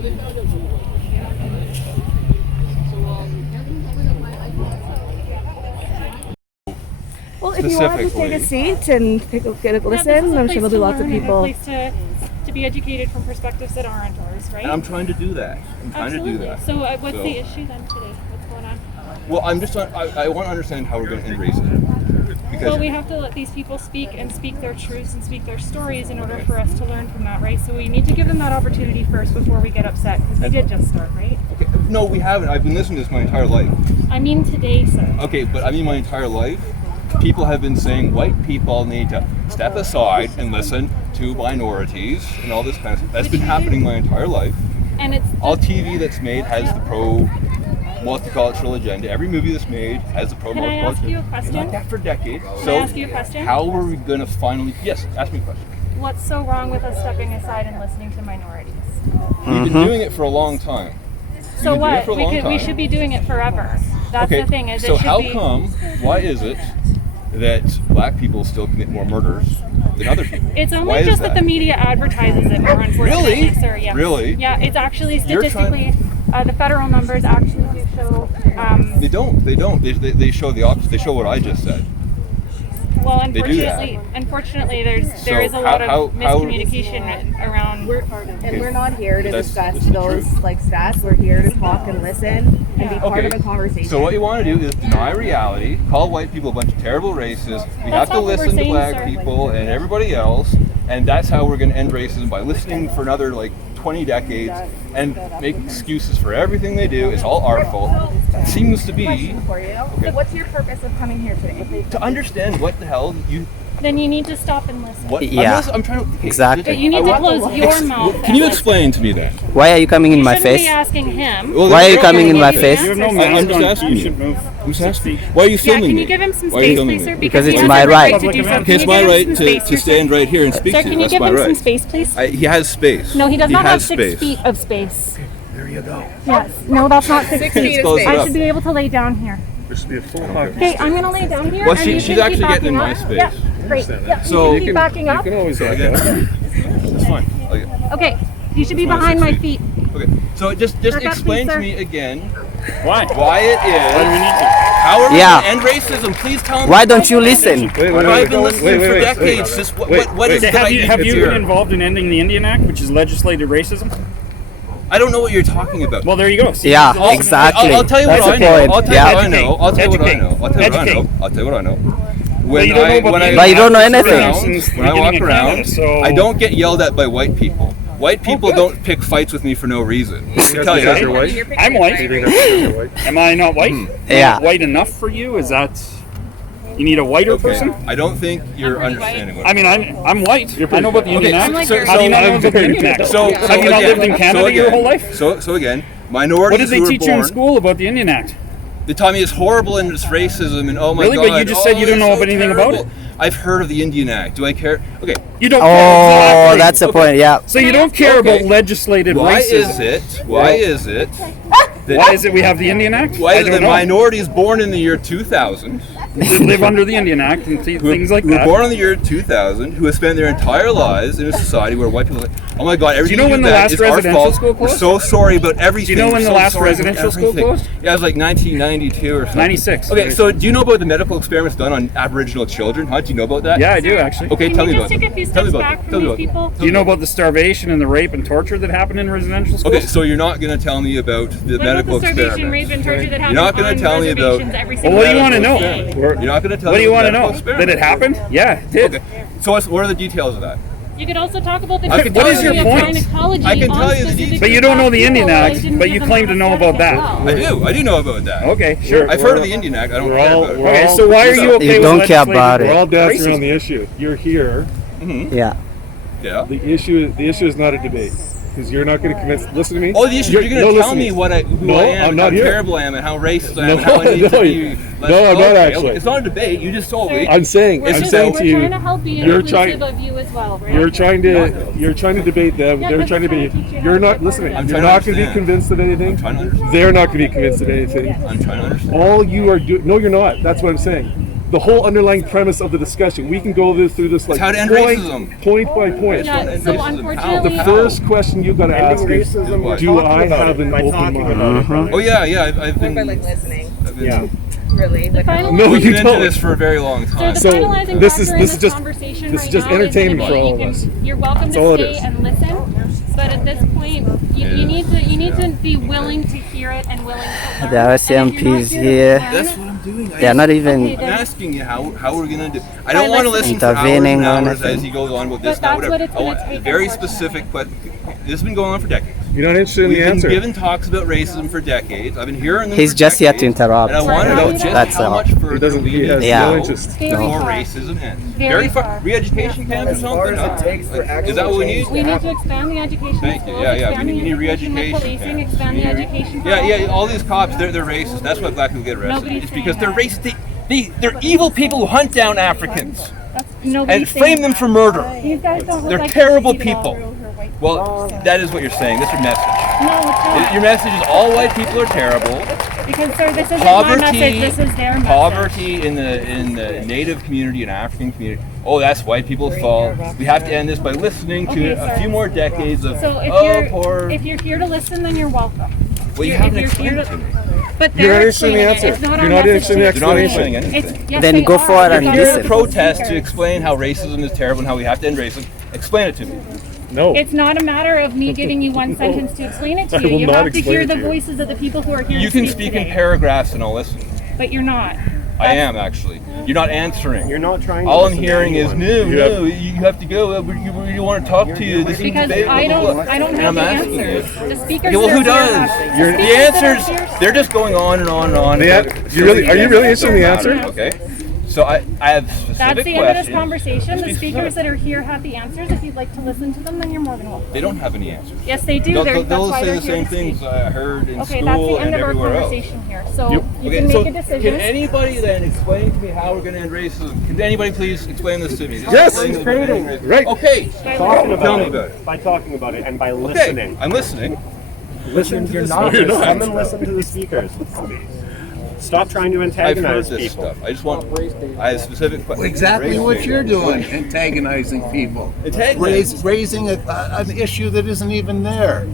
Well, if you want to take a seat and get a listen, I'm sure there'll be lots of people. It's a place to be educated from perspectives that aren't ours, right? And I'm trying to do that. So what's the issue then today? What's going on? Well, I want to understand how we're going to end racism. Well, we have to let these people speak and speak their truths and speak their stories in order for us to learn from that, right? So we need to give them that opportunity first before we get upset, because we did just start, right? Okay. No, we haven't. I've been listening to this my entire life. I mean today, sir. Okay, but I mean my entire life. People have been saying white people need to step aside and listen to minorities and all this kind of stuff. That's been happening my entire life. And it's all TV that's made has the pro-multicultural agenda. Every movie that's made has the pro-multicultural agenda. Can I ask you a question? Like that for decades. Can I ask you a question? How are we going to finally... Yes, ask me a question. What's so wrong with us stepping aside and listening to minorities? We've been doing it for a long time. So what? We should be doing it forever. That's the thing. So why is it that black people still commit more murders than other people? It's only just that the media advertises it more, unfortunately, really? sir. Yeah. Really? Yeah, it's actually statistically, the federal numbers actually do show... They don't. They show the opposite. They show what I just said. Well, unfortunately, there is a lot of miscommunication around. We're not here to discuss those stats. We're here to talk and listen and be part of a conversation. So what you want to do is deny reality, call white people a bunch of terrible racists. We have to listen to black people and everybody else, and that's how we're going to end racism, by listening for another 20 decades and make excuses for everything they do. It's all our fault. It seems to be. So what's your purpose of coming here today? To understand what the hell you... Then you need to stop and listen. What? Yeah, I'm trying to... Exactly. You need to close your mouth. Can you explain to me that? Why are you coming in my face? You shouldn't be asking him. Why are you coming in my face? I'm just asking you. Who's asking? Why are you filming me? Can you give him some space, please, sir? Because it's my right. Okay, it's my right to stand right here and speak to you. Can you give him some space, please? He has space. No, he does not have 6 feet of space. There you go. Yes. No, that's not 6 feet of space. I should be able to lay down here. There should be a full Okay, I'm going to lay down here. Well, and she's actually getting in my space. Yeah, great. Yeah, so you can keep backing up. You can always back again. up. That's fine. Okay, you should be behind my feet. Okay, so just explain to me again Why? Why it is. Why do we need to? How are we going to end racism? Please tell me. Why don't you listen? I've been listening for decades. Just what is Have you been involved in ending the Indian Act, which is legislated racism? I don't know what you're talking about. Well, there you go. See, yeah, exactly. I'll tell you what I know. I'll tell you what I know. I'll tell you what I know. I'll tell you what I know. But you don't know anything. When I walk around, I don't get yelled at by white people. White people don't pick fights with me for no reason. I can tell you that. You're white. I'm white. Am I not white? Yeah. Not white enough for you? Is that... You need a whiter person? I don't think you're understanding what I mean, I'm white. I know about the Indian Act. How do you not know about the Indian Act? So have you not lived in Canada your whole life? So again, minorities. What did they teach you in school about the Indian Act? They taught me it's horrible and it's racism and oh my god. Really? But you just said you don't know anything about it? I've heard of the Indian Act. Do I care? Okay. You don't care. Oh, that's the point, yeah. So you don't care about legislated racism. Why is it we have the Indian Act? Why is it that minorities born in the year 2000 live under the Indian Act and things like that? Who were born in the year 2000, who have spent their entire lives in a society where white people are like, oh my god, everything do you know when the last residential school closed? We're so sorry about everything. Do you know when the last residential school closed? Yeah, it was like 1992 or something. 96. Okay, so do you know about the medical experiments done on Aboriginal children? Huh? Do you know about that? Yeah, I do actually. Okay, tell me about it. Tell me about it. Do you know about the starvation and the rape and torture that happened in residential schools? Okay, so you're not going to tell me about the medical experiments. You're not going to tell me about... Well, what do you want to know? You're not going to tell me what do you want to know? That it happened? Yeah, it did. Okay. So what are the details of that? You could also talk about the what is your point? I can tell you the details. But you don't know the Indian Act, but you claim to know about that. I do know about that. Okay, sure. I've heard of the Indian Act. I don't care about it. Okay, so why are you okay with don't care about it. We're all dancing around the issue. You're here. Mm-hmm. Yeah. Yeah. The issue is not a debate. Because you're not going to convince. Listen to me. Oh, the issue. You're going to tell me who I am, I'm not how here. terrible I am, and how racist I am, and how I need to be. No, I'm not actually. It's not a debate. You just told me. I'm saying to you. We're trying to help be inclusive of you as well, right? You're trying to debate them. They're trying to debate. You're not listening. You're not going to be convinced of anything. They're not going to be convinced of anything. I'm trying to understand. All you are doing. No, you're not. That's what I'm saying. the whole underlying premise of the discussion. We can go through this like how to end racism. point by point. Yeah, so unfortunately, The first question you got to ask is, do I have an open mind? Oh yeah, I've been. By like listening. Yeah. Really. the final No, We've you been into don't. this for a very long time. So the So, finalizing this factor is- in this this is just- conversation this is right just now is entertainment gonna for be all you of us. you're welcome That's all to it stay is. and listen, but at this point, you need to be willing to hear it and willing to learn. The RCMPs here. That's what I'm doing. They are not even. Okay, I'm asking you how we're gonna do. I don't want to listen for hours Intervening and on hours it. as he goes on with this. But that's whatever. what it's I gonna want take, very unfortunately. specific. But this has been going on for decades. You're not interested in We've the been answer. given talks about racism for decades. I've been hearing them. He's for just here to decades, interrupt. And I want to know just That's how all. much further He doesn't. we He need has to Yeah. no go interest. Very before far. racism ends. Very far. Re-education camp or something. Is that what we need? We need to expand the education. Thank you. schools, Yeah. expand We the need education, the re-education policing, camps. expand the education. for Yeah. all. All these cops, they're racist. That's why black people get arrested. Nobody's It's because saying they're racist. They're evil people who hunt down Africans Nobody's and frame saying them that. for murder. These guys don't look They're like terrible racist at all. people. Well, that is what you're saying. That's your message. No, it's not. Your message is all white people are terrible. Because, sir, this isn't my Poverty, message. This is their message. poverty in the Native community and African community. Oh, that's white people's fault. We have to end this by listening to Okay, a sir. few more decades of So poor. if you're here to listen, then you're welcome. Well, you If haven't you're explained here it to me. But You're they're not interested in the explaining it. answer. It's not You're our not message interested in the to You're not explanation. explaining anything. Yes, Then they go are. forward and Because You're listen. in a protest to explain how racism is terrible and how we have to end racism. Explain it to me. No. It's not a matter of me giving you one sentence to explain it to I you. will You not have to explain hear it the to you. voices of the people who are here You to can speak speak today. in paragraphs and I'll listen. But you're not. I am actually. You're not answering. You're not trying to All I'm listen to hearing is anyone. you have to go. We want to talk to you. This is Because debate, I blah, blah, don't blah. I don't And have I'm the asking you. answers. The speakers Okay, well, that who are does? here The speakers that are answers, here- they're just going on and on and on. Are you really interested in the answer? Okay. So I have specific That's the questions. end of this conversation. The speakers that are here have the answers. If you'd like to listen to them, then you're more than welcome. They don't have any answers. Yes, they do. They'll That's why say they're the here same to speak. things I heard in Okay, that's the school end and of our everywhere else. conversation here. So you Okay, can so make a decision. can anybody then explain to me how we're going to end racism? Can anybody please explain this to me? Just Yes. explain He's how we're gonna end racism. Right. Okay. Talking about Tell me it, about it. by talking about it and by Okay. listening. I'm listening. Listen to the speakers. Come and listen to the speakers. Stop trying to I've heard antagonize this people. stuff. I have specific questions. Exactly what you're doing, antagonizing people. Antagonizing. Raising an issue that isn't even there.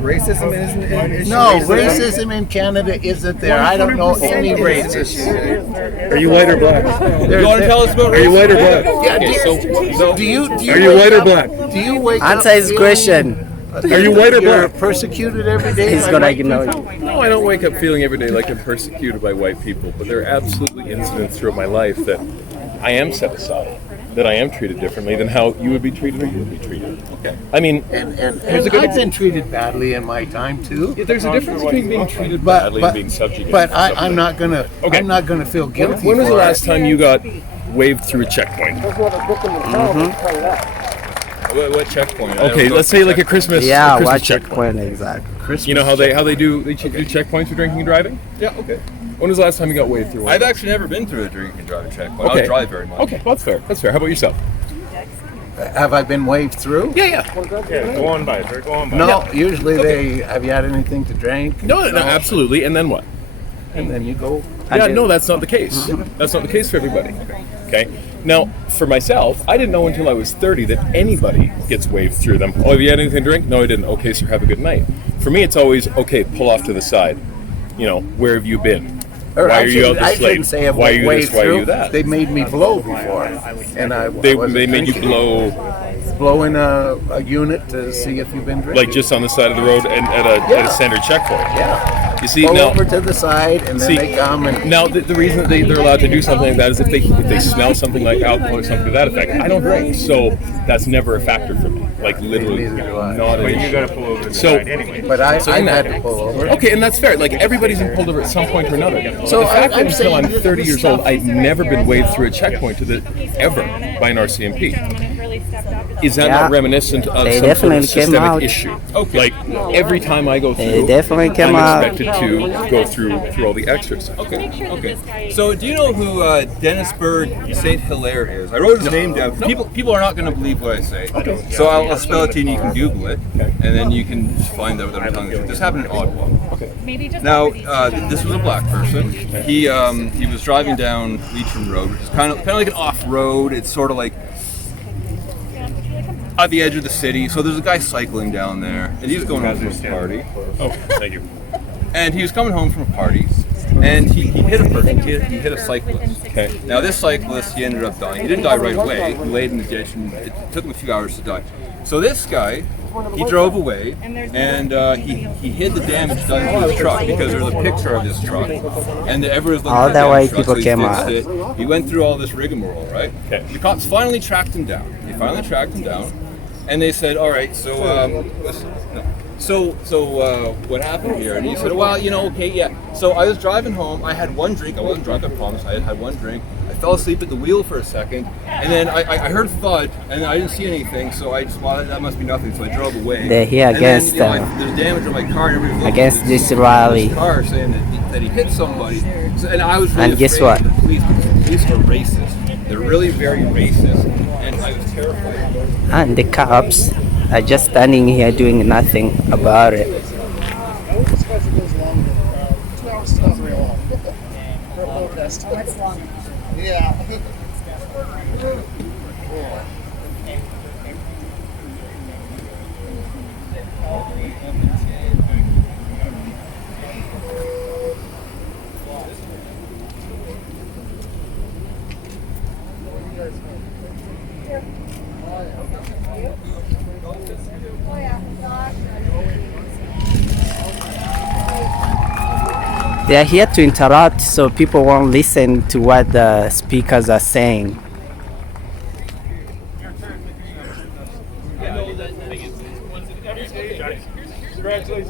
Racism isn't an issue. No, racism in Canada isn't there. I don't know any racist. Are you white or black? You want to tell us about Are you racism? white or black? Okay, so Do you Are you wake white or up- black? Do you wake Answer up his feeling question. Are you white or You're black? persecuted every day. He's by gonna white ignore people? you. No, I don't wake up feeling every day like I'm persecuted by white people, but there are absolutely incidents throughout my life that I am set aside, that I am treated differently than how you would be treated or you would be treated. Okay. I mean, And I've been treated badly in my time too. there's a difference between being treated But badly but, and being subjugated. but to I'm something. not gonna Okay. I'm not gonna feel guilty. When was the for last it. time you got waved through a checkpoint? what checkpoint? I Okay, don't know let's say like a Christmas. Yeah, a Christmas what checkpoint. checkpoint exactly? You know how they do checkpoints for drinking and driving? Yeah, okay. When was the last time you got waved through one? I've actually never been through a drink and drive checkpoint. I Okay. don't drive very much. Okay, well, that's fair. That's fair. How about yourself? Have I been waved through? Yeah. Yeah, go on by, sir. Go on by. No. Usually they have you had anything to drink? No, absolutely. And then what? And then you go. Yeah, no, that's not the case. That's not the case for everybody. Okay. Now, for myself, I didn't know until I was 30 that anybody gets waved through them. Oh, have you had anything to drink? No, I didn't. Okay, sir, have a good night. For me, it's always, okay, pull off to the side. You know, where have you been? Or Why I are you out shouldn't- I this late? shouldn't say I've Why are you waved this? Why are through. you that? They made me blow before, and I They wasn't made you drinking. blow, in a unit to see if you've been drinking. like just on the side of the road and at a standard checkpoint. Yeah. You see, Pull now, over to the side, and then See, they come and. now the reason that they're allowed to do something like that is if they smell something like alcohol or something to that effect. I don't drink, so that's never a factor for me. Like literally, Neither do I. not an But you issue. gotta pull over to the So- side anyway. But I've in that- had to pull over. Okay, and that's fair. Like everybody's been pulled over at some point or another. So the fact that I'm until I'm saying 30 years old, I've Officer never right been here waved is through a so checkpoint ever by an The RCMP. gentleman has really stepped up. is that Yeah. not reminiscent of They some sort definitely of came systemic out. issue? Like every time I go They through, definitely came I'm out. expected to go through all the extras. Okay. So do you know who Dennisburg St. Hilaire is? I wrote his name down. People are not going to believe what I say. So I'll spell it to you and you can Google it. And then you can find out what I'm telling you. This happened in Ottawa. Maybe just Now, offer these this was a black person. He was driving down Leitrim Road, which is kind of like an off-road. It's sort of like at the edge of the city. So there's a guy cycling down there, and he was going home from a party. Oh, thank you. And he was coming home from a party, and he hit a person. He hit a cyclist. Okay. Now this cyclist, he ended up dying. He didn't die right away. He laid in the ditch, and it took him a few hours to die. So this guy, he drove away, and he hid the damage done to his truck because there's a picture of his truck, and everyone's looking All at that the way damaged truck, people so he came fixed out. it. He went through all this rigmarole, right? Okay. The cops finally tracked him down. They finally tracked him down, and they said, "All right, so what happened here?" And he said, "Well, okay, yeah. So I was driving home. I had one drink. I wasn't drunk, I promise. I had one drink. I fell asleep at the wheel for a second, and then I heard a thud, and I didn't see anything. So I just, well, that must be nothing. So I drove away. They're here And against then, there's damage on my car, and everybody was against looking at this rally. car saying that he hit somebody. So, and I was really And guess afraid what? of the police. Because the police are racist. They're really very racist, and I was terrified. And the cops are just standing here doing nothing about it. This festival is long. 2 hours is not very long. For a protest. That's long. Yeah. They are here to interrupt so people won't listen to what the speakers are saying.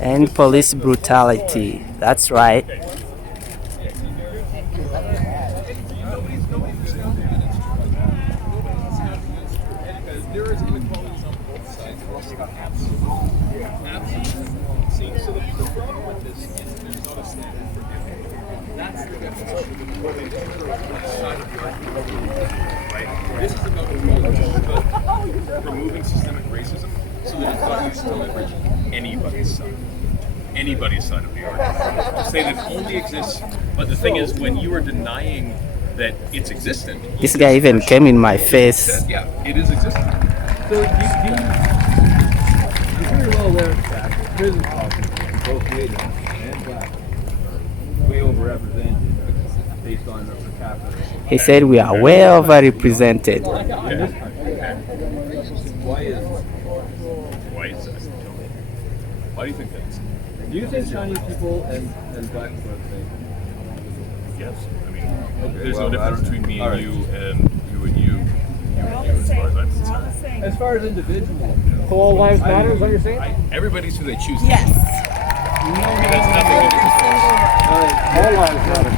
And police brutality. That's right. This is about removing systemic racism so that it doesn't leverage anybody's side of the argument. To say that it only exists, but the thing is, when you are denying that it's existent, This guy even came in my face. yeah, it is existent. So you're very well aware of the fact that prison populations, both Canadian and black, are way overrepresented based on the per capita. He said we are way overrepresented. Why is that? Why is that? Why do you think that is? Do you think Chinese people and black people are the same? Yes. I mean, Okay, there's well, no difference I don't- between me all and right. you and you and you. As far as I'm concerned. As far as individuals, So all lives matter, is what you're saying? Everybody's who they choose. Yes. It has nothing to do All lives matter.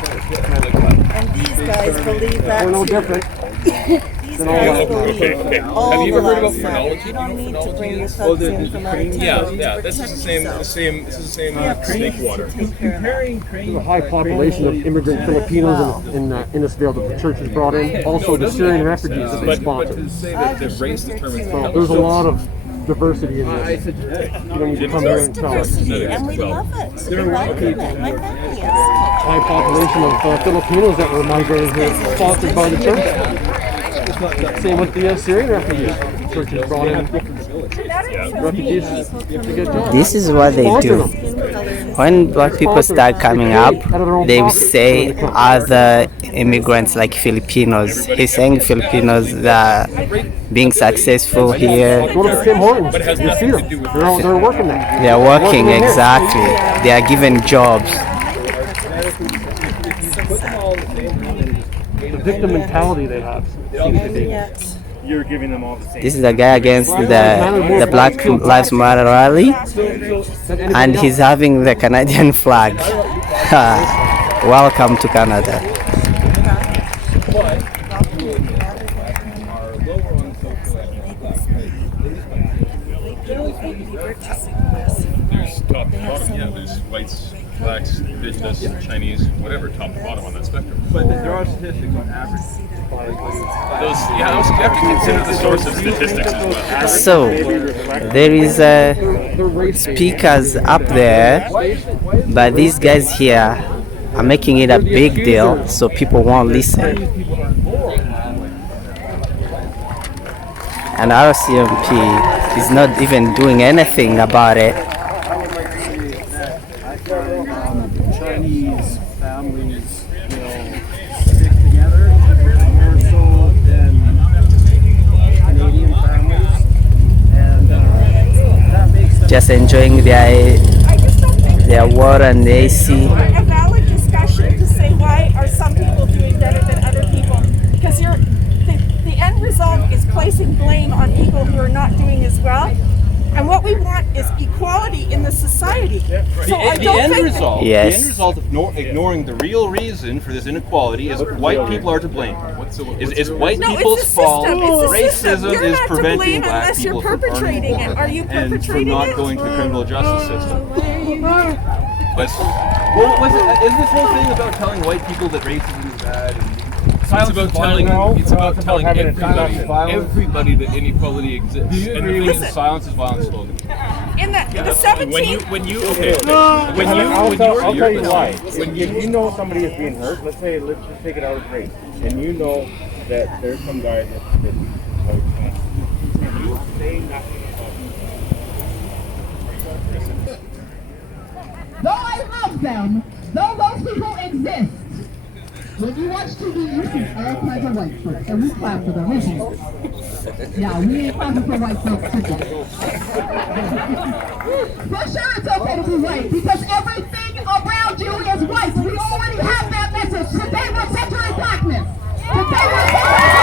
And these guys believe that We're no too. different. These all guys lives believe Okay, okay. all Have you ever heard lives about matter. phrenology? You don't need to bring your Oh, thugs the in from out of town. Yeah, to yeah. This is protect the same. yourself. This is the same We have snake trainings water. to take care of that. There's a high population of immigrant Filipinos in Innisfail that the church has brought in. Also the Syrian refugees that they But sponsor. to say that the race determines So there's a lot of diversity in this. You don't need to come here There's and tell us. diversity, and we love it. We welcome it. My family is. High population of Filipinos that were migrating here, sponsored by the church. Same with the Syrian refugees. The church has brought in refugees to get jobs. This is what they do. When black people start coming up, they will say other immigrants like Filipinos. He's saying Filipinos that are being successful here. Go to the Tim Hortons. You see them. They're working there. They are working exactly. They are given jobs. The victim mentality they have seems to be. You're giving them all the same. This is the guy against the Black Lives Matter rally, and he's having the Canadian flag. Welcome to Canada. are lower on socioeconomic class. blacks, indigenous, Chinese, whatever, top to bottom on that spectrum. But there are statistics on average. You have to consider the source of statistics as well. So there is speakers up there, but these guys here are making it a big deal, so people won't listen. And RCMP is not even doing anything about it. Chinese families, stick together more so than Canadian families, and that makes them Just enjoying their water and the AC. A valid discussion to say why are some people doing better than other people, because the end result is placing blame on people who are not doing as well. And what we want is equality in the society. So The end result of ignoring the real reason for this inequality is white people are to blame. It's white people's fault. Racism is preventing black people from perpetrating it. Are you and from perpetrating not it? going to the criminal justice system. Is this whole thing about telling white people that racism is bad? It's about telling everybody that inequality exists. And the thing is, silence is violence slogan. In the 17th. I'll tell you why. When you know somebody is being hurt, let's just take it out of race, and you know that there's some guy that you say nothing about. Though I love them, though those people exist, when you watch TV, you see all kinds of white folks, and we clap for them, isn't it? Yeah, we ain't clapping for white folks today. For sure it's okay to be white, because everything around you is white. We already have that message. Today we're centering blackness. Today we're centering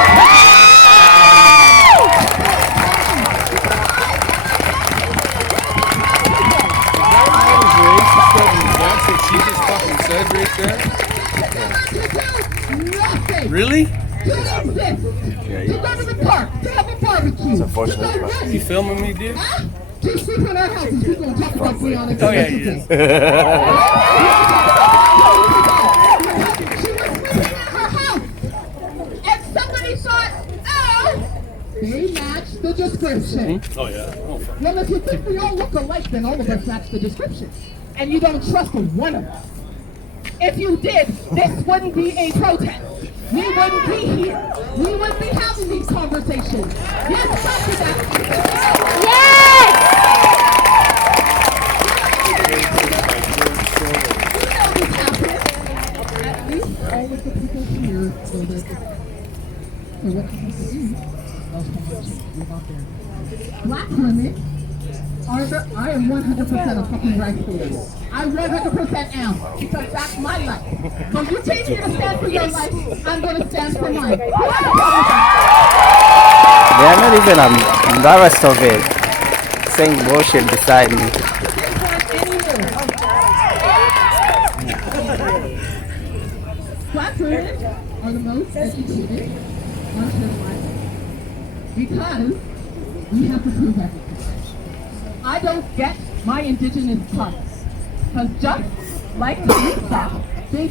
That's what she just fucking said right there. Really? You go to the park, to have a barbecue. It's unfortunate. You filming me, dude? Keep sleeping in our houses. We're going to talk about Brianna. Oh, yeah, he is. She was sleeping in her house. And somebody thought, oh, they match the description. Oh, yeah. Well, if you think we all look alike, then all of us match the description. And you don't trust one of us. If you did, this wouldn't be a protest. We wouldn't be here. We wouldn't be having these conversations. Yes, stop to that. Yes! You know this happened. At least all of the people here so that so what can you do? Live out there. Black women I am 100% a fucking right for you. I 100% am, because that's my life. So you take me to stand for your life, I'm going to stand for mine. They are not even embarrassed of it, saying bullshit beside me. Black women are the most educated on this life because we have to prove everything. I don't get my indigenous cuts, because just like Lisa,